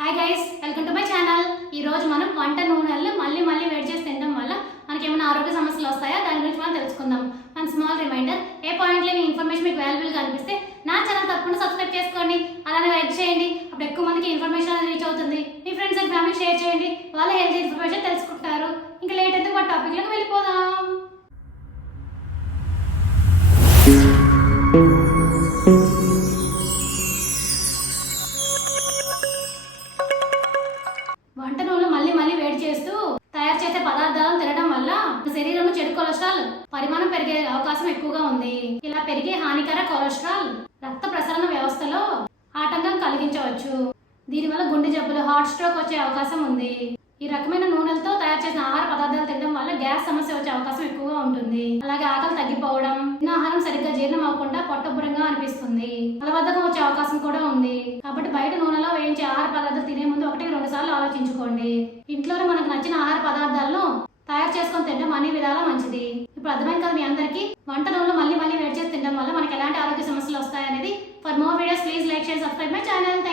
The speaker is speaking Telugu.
Hi guys, welcome to my channel. ఈ రోజు మనం వంట నూనెలు మళ్ళీ వేడి చేసి తినడం వల్ల మనకి ఏమైనా ఆరోగ్య సమస్యలు వస్తాయా దాని గురించి మనం తెలుసుకుందాం. మన స్మాల్ రిమైండర్, ఏ పాయింట్లో ఈ ఇన్ఫర్మేషన్ మీకు వాల్యుబుల్గా అనిపిస్తే నా ఛానల్ తప్పకుండా సబ్స్క్రైబ్ చేసుకోండి, అలానే లైక్ చేయండి. అప్పుడు ఎక్కువ మందికి ఇన్ఫర్మేషన్ అనేది రీచ్ అవుతుంది. మీ ఫ్రెండ్స్ అండ్ ఫ్యామిలీ షేర్ చేయండి, వాళ్ళ హెల్త్ ఇన్ఫర్మేషన్ తెలుసుకుంటారు. ఇంకా లేట్ అయితే మా టాపిక్లోకి వెళ్ళిపోదాం. వంట నూనెలు మళ్ళీ వేడి చేస్తూ తయారు చేసే పదార్థాలను తినడం వల్ల శరీరంలో చెడు కొలెస్ట్రాల్ పరిమాణం పెరిగే అవకాశం ఎక్కువగా ఉంది. ఇలా పెరిగే హానికర కొలెస్ట్రాల్ రక్త ప్రసరణ వ్యవస్థలో ఆటంకం కలిగించవచ్చు. దీనివల్ల గుండె జబ్బులు, హార్ట్ స్ట్రోక్ వచ్చే అవకాశం ఉంది. ఈ రకమైన నూనెలతో తయారు చేసిన ఆహార పదార్థాలు తినడం వల్ల గ్యాస్ సమస్య వచ్చే అవకాశం ఎక్కువగా ఉంటుంది. అలాగే ఆకలి తగ్గిపోవడం, తిన్న ఆహారం సరిగ్గా జీర్ణం అవ్వకుండా పొట్టబురంగా అనిపిస్తుంది. మలబద్ధకం వచ్చే అవకాశం కూడా ఉంది. కాబట్టి బయట నూనెలో వేయించే ఆహార పదార్థాలు తినే ముందు 1-2 సార్లు ఆలోచించుకోండి. ఇంట్లోనే మనకు నచ్చిన ఆహార పదార్థాలను తయారు చేసుకొని తినడం అన్ని విధాలా మంచిది. ఇప్పుడు అర్థమైంది కదా మీ అందరికీ, వంట నూనెలో మళ్ళీ వేడి చేసి తినడం వల్ల మనకి ఎలాంటి ఆరోగ్య సమస్యలు వస్తాయనేది. For more videos please like, share, subscribe my channel.